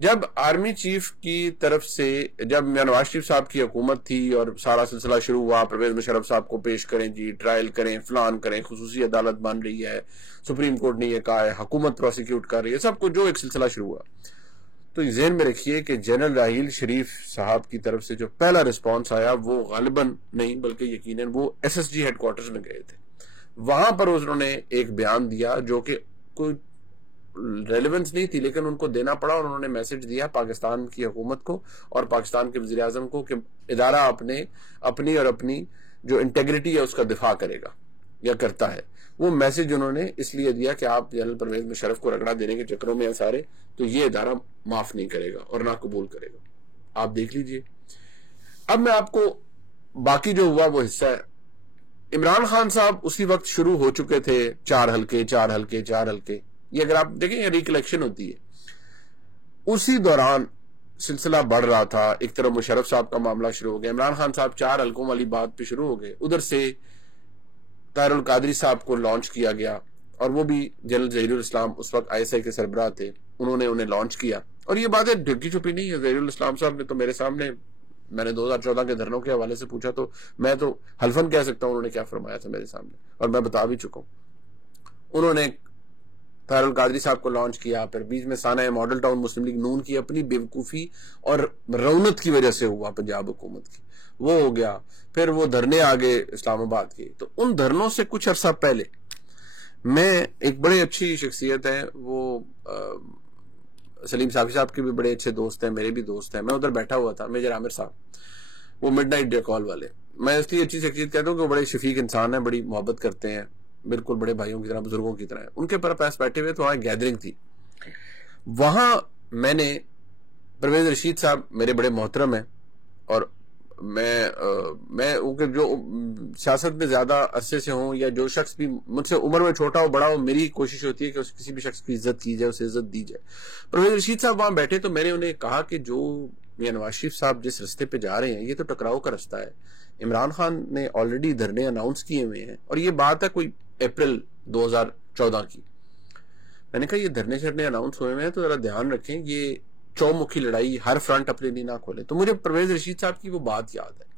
جب army chief کی طرف سے جب نواز شریف صاحب کی حکومت تھی اور سارا سلسلہ شروع ہوا، پرویز مشرف صاحب کو پیش کریں جی، ٹرائل کریں، فلان کریں، خصوصی عدالت بن رہی ہے، سپریم کورٹ نے یہ کہا ہے، حکومت پروسیکیوٹ کر رہی ہے، سب کچھ جو ایک سلسلہ شروع ہوا، تو ذہن میں رکھیے کہ جنرل راحیل شریف صاحب کی طرف سے جو پہلا رسپانس آیا وہ غالباً نہیں بلکہ یقیناً وہ S S G headquarters میں گئے تھے. وہاں پر انہوں نے ایک بیان دیا جو کہ کوئی ریلیونس نہیں تھی لیکن ان کو دینا پڑا، اور انہوں نے میسج دیا پاکستان کی حکومت کو اور پاکستان کے وزیر اعظم کو کہ ادارہ اپنی اور اپنی جو انٹیگریٹی ہے اس کا دفاع کرے گا یا کرتا ہے. وہ میسج انہوں نے اس لیے دیا کہ آپ جنرل پرویز مشرف کو رگڑا دینے کے چکروں میں ہیں سارے، تو یہ ادارہ معاف نہیں کرے گا اور نہ قبول کرے گا. آپ دیکھ لیجئے. اب میں آپ کو باقی جو ہوا وہ حصہ ہے. عمران خان صاحب اسی وقت شروع ہو چکے تھے، 4 حلقے. یہ اگر آپ دیکھیں یہ ریکلیکشن ہوتی ہے. اسی دوران سلسلہ بڑھ رہا تھا. ایک طرف مشرف صاحب کا معاملہ شروع ہو گیا، عمران خان صاحب 4 حلقوں والی بات پہ شروع ہو گئے. ادھر سے طاہر القادری صاحب کو لانچ کیا گیا، اور وہ بھی جنرل ظہیر الاسلام اس وقت آئی ایس آئی کے سربراہ تھے، انہوں نے انہیں لانچ کیا. اور یہ باتیں ڈھکی چھپی نہیں ہے. ظہیر الاسلام صاحب نے تو میرے سامنے، میں نے 2014 کے دھرنوں کے حوالے سے پوچھا تو میں تو حلفاً کہہ سکتا ہوں انہوں نے کیا فرمایا تھا میرے سامنے، اور میں بتا بھی چکا ہوں. انہوں نے طاہر القادری صاحب کو لانچ کیا، پھر بیچ میں سانحہ ماڈل ٹاؤن مسلم لیگ نون کی اپنی بیوقوفی اور رونت کی وجہ سے ہوا پنجاب حکومت کی، وہ ہو گیا. پھر وہ دھرنے آگے اسلام آباد کے. تو ان دھرنوں سے کچھ عرصہ پہلے میں، ایک بڑے اچھی شخصیت ہے وہ سلیم صافی صاحب کے بھی بڑے اچھے دوست ہیں، میرے بھی دوست ہیں، میں ادھر بیٹھا ہوا تھا، میجر عامر صاحب، وہ مڈ نائٹ ڈے کال والے. میں اس لیے اچھی شخصیت کہتا ہوں کہ وہ بڑے شفیق انسان ہیں، بڑی محبت کرتے ہیں، بالکل بڑے بھائیوں کی طرح، بزرگوں کی طرح. ان کے پاس بیٹھے ہوئے تو وہاں گیدرنگ تھی. وہاں میں نے پرویز رشید صاحب میرے بڑے محترم ہیں، اور میں جو سیاست میں زیادہ عرصے سے ہوں یا جو شخص بھی مجھ سے عمر میں چھوٹا ہو بڑا ہو، میری کوشش ہوتی ہے کہ کسی بھی شخص کی عزت کی جائے، اسے عزت دی جائے. پرویز رشید صاحب وہاں بیٹھے تو میں نے انہیں کہا کہ جو میاں نواز شریف صاحب جس رستے پہ جا رہے ہیں یہ تو ٹکراؤ کا رستہ ہے. عمران خان نے آلریڈی دھرنے اناؤنس کیے ہوئے ہیں، اور یہ بات ہے کوئی اپریل 2014 کی. میں نے کہا یہ دھرنے شرنے اناؤنس ہوئے ہیں تو ذرا دھیان رکھیں، یہ چومکھی لڑائی ہر فرنٹ اپنے لیے نہ کھولیں. تو مجھے پرویز رشید صاحب کی وہ بات یاد ہے.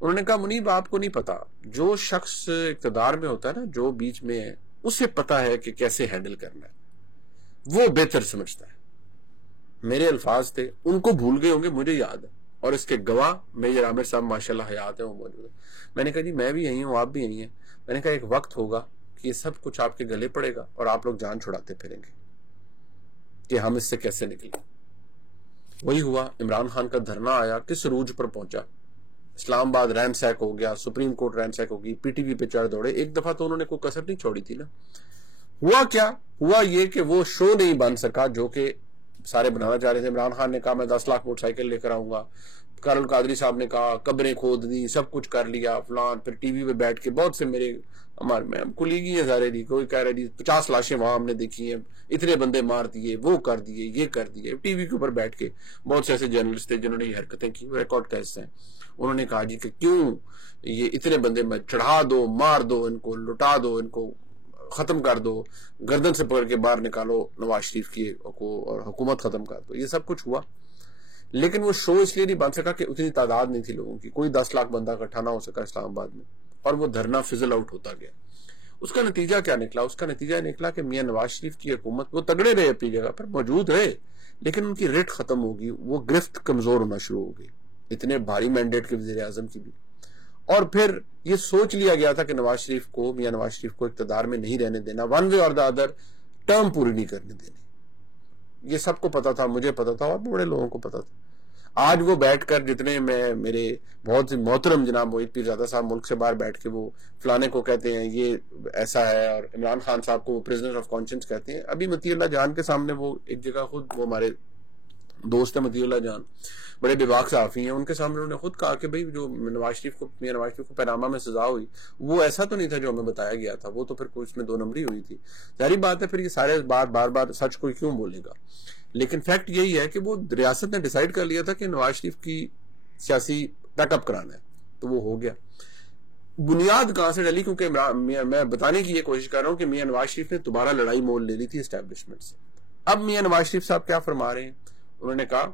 انہوں نے کہا منیب آپ کو نہیں پتا، جو شخص اقتدار میں ہوتا ہے نا، جو بیچ میں ہے، اسے پتا ہے کہ کیسے ہینڈل کرنا ہے، وہ بہتر سمجھتا ہے. میرے الفاظ تھے، ان کو بھول گئے ہوں گے، مجھے یاد ہے، اور اس کے گواہ میجر عامر صاحب ماشاءاللہ حیات ہیں، وہ موجود ہیں. میں نے کہا جی میں بھی یہی ہوں، آپ بھی یہی ہیں. میں نے کہا ایک وقت ہوگا کہ یہ سب کچھ آپ کے گلے پڑے گا اور آپ لوگ جان چھڑاتے پھریں گے کہ ہم اس سے کیسے نکلیں. وہی ہوا. عمران خان کا دھرنا آیا، کس عروج پر پہنچا، اسلام آباد رین سیک ہو گیا، سپریم کورٹ رین سیک ہو گئی، پی ٹی وی پہ چڑھ دوڑے. ایک دفعہ تو انہوں نے کوئی کسر نہیں چھوڑی تھی نا. ہوا کیا ہوا، یہ کہ وہ شو نہیں بن سکا جو کہ سارے بنانا چاہ رہے تھے. عمران خان نے کہا میں 10 لاکھ موٹر سائیکل لے کر آؤں گا، طاہر القادری صاحب نے کہا قبریں کھود دی، سب کچھ کر لیا فلان. پھر ٹی وی پہ بیٹھ کے بہت سے میرے ہمارے کلیگی ہیں سارے جی، کوئی کہہ رہے جی 50 لاشیں وہاں ہم نے دیکھی ہیں، اتنے بندے مار دیے، وہ کر دیے، یہ کر دیے. ٹی وی کے اوپر بیٹھ کے بہت سے ایسے جرنلسٹ تھے جنہوں نے یہ حرکتیں کی، ریکارڈ کا حصہ ہیں. انہوں نے کہا جی کہ کیوں یہ اتنے بندے میں چڑھا دو، مار دو، ان کو لٹا دو، ان کو ختم کر دو، گردن سے پکڑ کے باہر نکالو نواز شریف کی اور حکومت ختم کر دو. یہ سب کچھ ہوا، لیکن وہ شو اس لیے نہیں بن سکا کہ اتنی تعداد نہیں تھی لوگوں کی، کوئی 10 لاکھ بندہ اکٹھا نہ ہو سکا اسلام آباد میں، اور وہ دھرنا فزل آؤٹ ہوتا گیا. اس کا نتیجہ کیا نکلا؟ اس کا نتیجہ نکلا کہ میاں نواز شریف کی حکومت، وہ تگڑے رہے اپنی جگہ پر موجود رہے، لیکن ان کی ریٹ ختم ہوگی، وہ گرفت کمزور ہونا شروع ہو گئی اتنے بھاری مینڈیٹ کے وزیر اعظم کی بھی. اور پھر یہ سوچ لیا گیا تھا کہ نواز شریف کو، میاں نواز شریف کو اقتدار میں نہیں رہنے دینا، ون وے اور دا ادر ٹرم پوری نہیں کرنے دینی. یہ سب کو پتا تھا، مجھے پتا تھا، اور بڑے لوگوں کو پتا تھا. آج وہ بیٹھ کر جتنے میرے بہت محترم جناب محیط پیرزادہ صاحب ملک سے باہر بیٹھ کے وہ فلانے کو کہتے ہیں یہ ایسا ہے، اور عمران خان صاحب کو پرزنر آف کانشنس کہتے ہیں. ابھی مطیع اللہ جان کے سامنے وہ ایک جگہ خود، وہ ہمارے دوست ہیں مطیع اللہ جان، بڑے بے باک صحافی ہیں، ان کے سامنے انہوں نے خود کہا کہ بھئی جو میاں نواز شریف کو پیناما میں سزا ہوئی وہ ایسا تو نہیں تھا جو ہمیں بتایا گیا تھا، وہ تو پھر کوئی اس میں 2 نمبری ہوئی تھی. ظاہری بات ہے پھر یہ سارے بار بار سچ کوئی کیوں بولے گا. لیکن فیکٹ یہی ہے کہ وہ ریاست نے ڈیسائیڈ کر لیا تھا کہ نواز شریف کی سیاسی پیک اپ کرانا ہے، تو وہ ہو گیا. بنیاد کہاں سے ڈلی؟ کیونکہ میں بتانے کی یہ کوشش کر رہا ہوں کہ میاں نواز شریف نے دوبارہ لڑائی مول لے لی تھی اسٹیبلشمنٹ سے. اب میاں نواز شریف صاحب کیا فرما رہے ہیں؟ انہوں نے کہا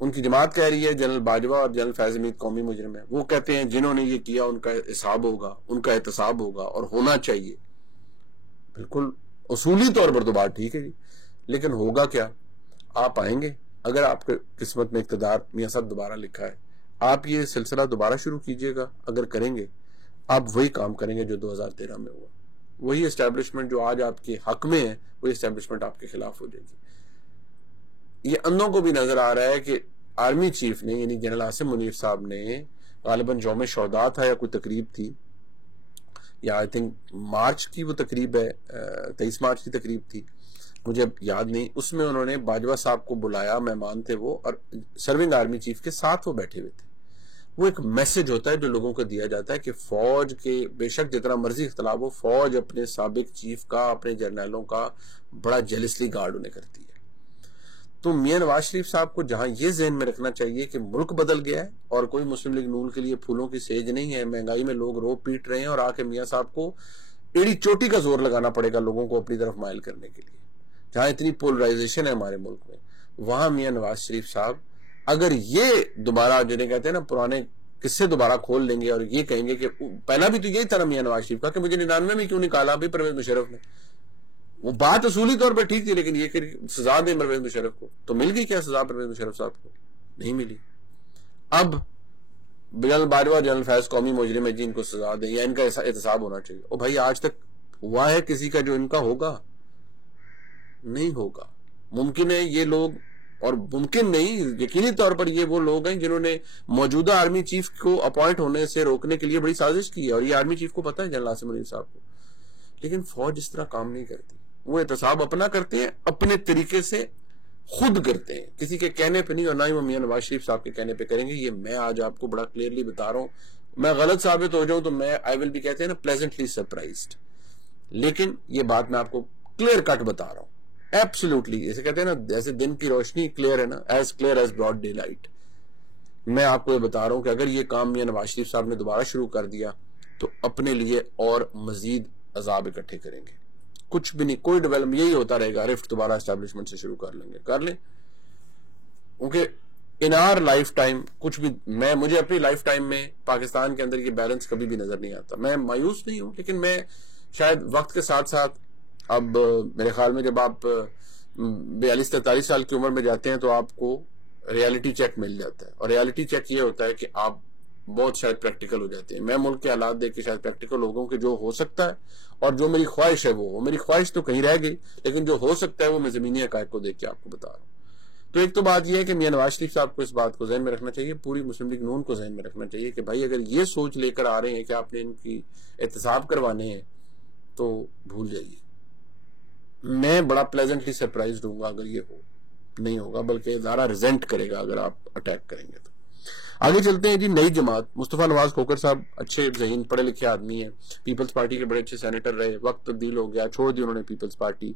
ان کی جماعت کہہ رہی ہے جنرل باجوہ اور جنرل فیض حمید قومی مجرم ہے، وہ کہتے ہیں جنہوں نے یہ کیا ان کا حساب ہوگا، ان کا احتساب ہوگا اور ہونا چاہیے. بالکل اصولی طور پر تو بات ٹھیک ہے جی، لیکن ہوگا کیا؟ آپ آئیں گے، اگر آپ کے قسمت میں اقتدار میاں صاحب دوبارہ لکھا ہے، آپ یہ سلسلہ دوبارہ شروع کیجئے گا. اگر کریں گے آپ وہی کام کریں گے جو 2013 میں ہوا. وہی اسٹیبلشمنٹ جو آج آپ کے حق میں ہے وہی اسٹیبلشمنٹ آپ کے خلاف ہو جائے گی. یہ اندھوں کو بھی نظر آ رہا ہے کہ آرمی چیف نے یعنی جنرل عاصم منیر صاحب نے غالباً یوم شہداء تھا یا کوئی تقریب تھی، یا آئی تھنک مارچ کی وہ تقریب ہے، 23 مارچ کی تقریب تھی، مجھے اب یاد نہیں، اس میں انہوں نے باجوہ صاحب کو بلایا، مہمان تھے وہ، اور سرونگ آرمی چیف کے ساتھ وہ بیٹھے ہوئے تھے. وہ ایک میسج ہوتا ہے جو لوگوں کو دیا جاتا ہے کہ فوج کے بے شک جتنا مرضی اختلاف ہو، فوج اپنے سابق چیف کا، اپنے جرنیلوں کا بڑا جیلسلی گارڈ انہیں کرتی ہے. تو میاں نواز شریف صاحب کو جہاں یہ ذہن میں رکھنا چاہیے کہ ملک بدل گیا ہے اور کوئی مسلم لیگ نون کے لیے پھولوں کی سیج نہیں ہے، مہنگائی میں لوگ رو پیٹ رہے ہیں، اور آ کے میاں صاحب کو ایڑی چوٹی کا زور لگانا پڑے گا لوگوں کو اپنی طرف مائل کرنے کے لیے. جہاں اتنی پولرائزیشن ہے ہمارے ملک میں، وہاں میاں نواز شریف صاحب اگر یہ دوبارہ جنہیں کہتے ہیں نا پرانے قصے دوبارہ کھول لیں گے اور یہ کہیں گے کہ پہلا بھی تو یہی تھا نا میاں نواز شریف کا کہ مجھے 99 میں کیوں نکالا بھی پرویز مشرف نے، وہ بات اصولی طور پہ ٹھیک تھی، لیکن یہ کہ سزا دیں پرویز مشرف کو، تو مل گئی کیا سزا پرویز مشرف صاحب کو؟ نہیں ملی. اب جنرل باجوہ جنرل فیض قومی مجرم ہے جی، ان کو سزا دیں یا ان کا احتساب ہونا چاہیے. او بھائی آج تک ہوا ہے کسی کا جو ان کا ہوگا؟ نہیں ہوگا. ممکن ہے یہ لوگ، اور ممکن نہیں یقینی طور پر یہ وہ لوگ ہیں جنہوں نے موجودہ آرمی چیف کو اپوائنٹ ہونے سے روکنے کے لیے بڑی سازش کی ہے، اور یہ آرمی چیف کو پتہ ہے جنرل عاصم منیر صاحب کو. لیکن فوج اس طرح کام نہیں کرتی، وہ احتساب اپنا کرتے ہیں، اپنے طریقے سے خود کرتے ہیں، کسی کے کہنے پہ نہیں، اور نہ ہی وہ میاں نواز شریف صاحب کے کہنے پہ کریں گے. یہ میں آج آپ کو بڑا کلیئرلی بتا رہا ہوں. میں غلط ثابت ہو جاؤں تو میں آئی ول بی کہتے ہیں نا پلیزنٹلی سرپرائزڈ، لیکن یہ بات میں آپ کو کلیئر کٹ بتا رہا ہوں. ایبسولوٹلی، جیسے کہتے ہیں نا جیسے دن کی روشنی کلیئر ہے نا، as clear as broad daylight. میں آپ کو یہ بتا رہا ہوں کہ اگر یہ کام میاں نواز شریف صاحب نے دوبارہ شروع کر دیا تو اپنے لیے اور مزید عذاب اکٹھے کریں گے. کچھ بھی نہیں، کوئی ڈیولپمنٹ یہی ہوتا رہے گا. رفٹ دوبارہ اسٹیبلشمنٹ سے شروع کر لیں، کیونکہ ان آر لائف ٹائم کچھ بھی، مجھے اپنی لائف ٹائم میں پاکستان کے اندر یہ بیلنس کبھی بھی نظر نہیں آتا. میں مایوس نہیں ہوں، لیکن میں شاید وقت کے ساتھ ساتھ اب میرے خیال میں جب آپ 42-43 سال کی عمر میں جاتے ہیں تو آپ کو ریالٹی چیک مل جاتا ہے، اور ریالٹی چیک یہ ہوتا ہے کہ آپ بہت شاید پریکٹیکل ہو جاتے ہیں. میں ملک کے حالات دیکھ کے شاید پریکٹیکل ہو گوں کہ جو ہو سکتا ہے اور جو میری خواہش ہے وہ میری خواہش تو کہیں رہ گئی، لیکن جو ہو سکتا ہے وہ میں زمینی حقائق کو دیکھ کے آپ کو بتا رہا ہوں. تو ایک تو بات یہ ہے کہ میاں نواز شریف صاحب کو اس بات کو ذہن میں رکھنا چاہیے، پوری مسلم لیگ نون کو ذہن میں رکھنا چاہیے کہ بھائی اگر یہ سوچ لے کر آ رہے ہیں کہ آپ نے ان کی احتساب کروانے ہیں تو بھول جائیے. میں بڑا پلیزنٹلی سرپرائزڈ ہوں گا اگر یہ نہیں ہوگا، بلکہ ادارہ ریزنٹ کرے گا اگر آپ اٹیک کریں گے. تو آگے چلتے ہیں جی. نئی جماعت، مصطفیٰ نواز کھوکھر صاحب اچھے ذہین پڑھے لکھے آدمی ہیں، پیپلز پارٹی کے بڑے اچھے سینیٹر رہے، وقت تبدیل ہو گیا، چھوڑ دی انہوں نے پیپلز پارٹی.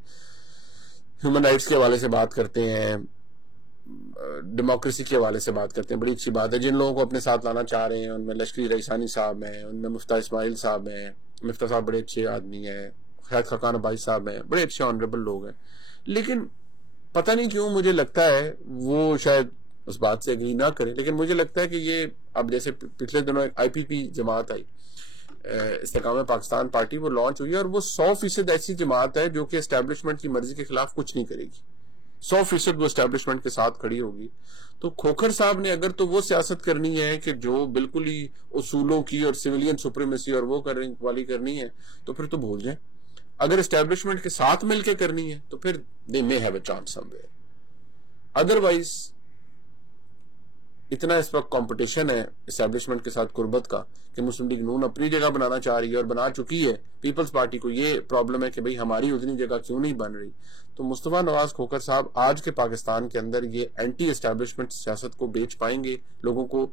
ہیومن رائٹس کے حوالے سے بات کرتے ہیں، ڈیموکریسی کے حوالے سے بات کرتے ہیں، بڑی اچھی بات ہے. جن لوگوں کو اپنے ساتھ لانا چاہ رہے ہیں ان میں لشکری رئیسانی صاحب ہیں، ان میں مفتاح اسماعیل صاحب ہیں. مفتاح صاحب بڑے اچھے آدمی ہیں، خیر خاقان عباسی صاحب ہیں، بڑے اچھے آنریبل لوگ ہیں. لیکن پتہ نہیں کیوں مجھے لگتا ہے وہ شاید اس بات سے اگری نہ کریں، لیکن مجھے لگتا ہے کہ یہ اب جیسے پچھلے دنوں ایک IPP جماعت آئی، استحکام پاکستان پارٹی، وہ لانچ ہوئی ہے، اور وہ 100% ایسی جماعت ہے جو کہ اسٹیبلشمنٹ کی مرضی کے خلاف کچھ نہیں کرے گی. 100% وہ اسٹیبلشمنٹ کے ساتھ کھڑی ہوگی. تو کھوکھر صاحب نے اگر تو وہ سیاست کرنی ہے کہ جو بالکل ہی اصولوں کی اور سویلین سپریمیسی اور وہ والی کرنی ہے تو پھر تو بھول جائیں. اگر اسٹیبلشمنٹ کے ساتھ مل کے کرنی ہے تو پھر they may have a chance somewhere. Otherwise اتنا اس وقت کمپٹیشن ہے اسٹیبلشمنٹ کے ساتھ قربت کا کہ مسلم لیگ نون اپنی جگہ بنانا چاہ رہی ہے اور بنا چکی ہے. پیپلز پارٹی کو یہ پرابلم ہے کہ بھئی ہماری اتنی جگہ کیوں نہیں بن رہی. تو مصطفیٰ نواز کھوکھر صاحب آج کے پاکستان کے اندر یہ اینٹی اسٹیبلشمنٹ سیاست کو بیچ پائیں گے، لوگوں کو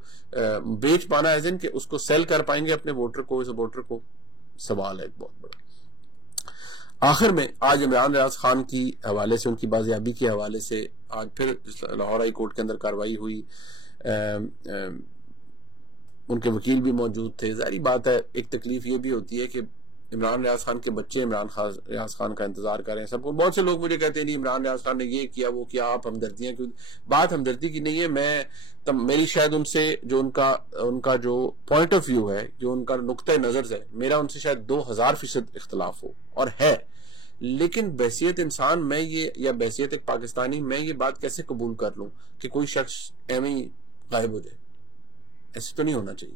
بیچ پانا ایز ان کہ اس کو سیل کر پائیں گے اپنے ووٹر کو، سوال ہے ایک بہت بڑا. آخر میں آج عمران ریاض خان کی حوالے سے، ان کی بازیابی کے حوالے سے آج پھر لاہور ہائی کورٹ کے اندر کارروائی ہوئی. ان کے وکیل بھی موجود تھے. ظاہری بات ہے ایک تکلیف یہ بھی ہوتی ہے کہ عمران ریاض خان کے بچے عمران ریاض خان کا انتظار کر رہے ہیں سب کو. بہت سے لوگ مجھے کہتے ہیں نہیں عمران ریاض خان نے یہ کیا وہ کیا, آپ ہمدردیاں کیوں. بات ہمدردی کی نہیں ہے. میری شاید ان سے جو ان کا جو پوائنٹ آف ویو ہے, جو ان کا نقطۂ نظر ہے, میرا ان سے شاید 2000% اختلاف ہو, اور ہے. لیکن بحیثیت انسان میں یہ, یا بحیثیت ایک پاکستانی میں یہ بات کیسے قبول کر لوں کہ کوئی شخص ایویں ہی غائب ہو جائے؟ ایسے تو نہیں ہونا چاہیے.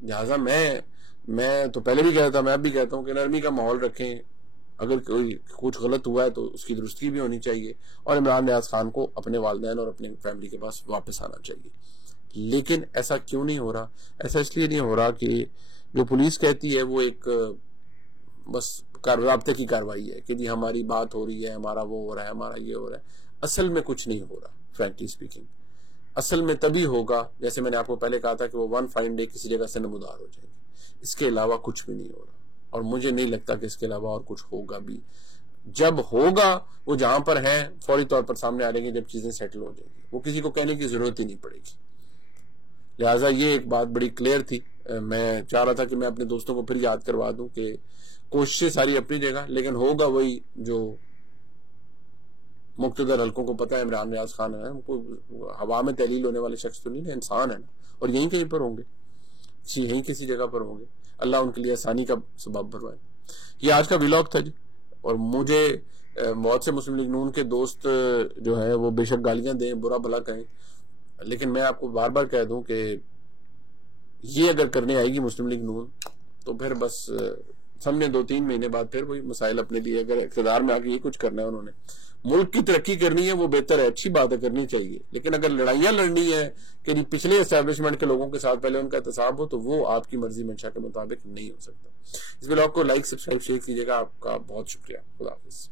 لہٰذا میں تو پہلے بھی کہتا تھا, میں اب بھی کہتا ہوں کہ نرمی کا ماحول رکھیں. اگر کوئی کچھ غلط ہوا ہے تو اس کی درستگی بھی ہونی چاہیے, اور عمران ریاض خان کو اپنے والدین اور اپنے فیملی کے پاس واپس آنا چاہیے. لیکن ایسا کیوں نہیں ہو رہا؟ ایسا اس لیے نہیں ہو رہا کہ جو پولیس کہتی ہے وہ ایک بس رابطے کی کاروائی ہے کہ جی ہماری بات ہو رہی ہے, ہمارا وہ ہو رہا ہے, ہمارا یہ ہو رہا ہے. اصل میں کچھ نہیں ہو رہا, فرینکلی اسپیکنگ. اصل میں تبھی ہوگا, جیسے میں نے آپ کو پہلے کہا تھا, کہ وہ ون فائن ڈے کسی جگہ سے نمودار ہو جائے گی. اس کے علاوہ کچھ بھی نہیں ہو رہا, اور مجھے نہیں لگتا کہ اس کے علاوہ اور کچھ ہوگا بھی. جب ہوگا وہ جہاں پر ہے فوری طور پر سامنے آ جائیں گے, جب چیزیں سیٹل ہو جائیں گی. وہ کسی کو کہنے کی ضرورت ہی نہیں پڑے گی. لہٰذا یہ ایک بات بڑی کلیئر تھی. میں چاہ رہا تھا کہ میں اپنے دوستوں کو پھر یاد کروا دوں کہ کوششیں ساری اپنی جگہ, لیکن ہوگا وہی جو مقتدر حلقوں کو پتہ ہے. عمران ریاض خان ہے, ہوا میں تحلیل ہونے والے شخص تو نہیں ہے, انسان ہے نا, اور یہیں کہیں پر ہوں گے, یہیں کسی جگہ پر ہوں گے. اللہ ان کے لیے آسانی کا سبب بنوائے. یہ آج کا ولاگ تھا جی. اور مجھے بہت سے مسلم لیگ نون کے دوست جو ہے وہ بے شک گالیاں دیں, برا بھلا کہیں, لیکن میں آپ کو بار بار کہہ دوں کہ یہ اگر کرنے آئے گی مسلم لیگ نون تو پھر بس سمجھے 2-3 مہینے بعد پھر وہی مسائل اپنے لیے. اگر اقتدار میں آ کے یہ کچھ کرنا ہے, انہوں نے ملک کی ترقی کرنی ہے, وہ بہتر ہے, اچھی بات ہے, کرنی چاہیے. لیکن اگر لڑائیاں لڑنی ہے کہ پچھلے اسٹیبلشمنٹ کے لوگوں کے ساتھ پہلے ان کا احتساب ہو, تو وہ آپ کی مرضی منشا کے مطابق نہیں ہو سکتا. اس ولاگ کو لائک, سبسکرائب, شیئر کیجیے گا. آپ کا بہت شکریہ. خدا حافظ.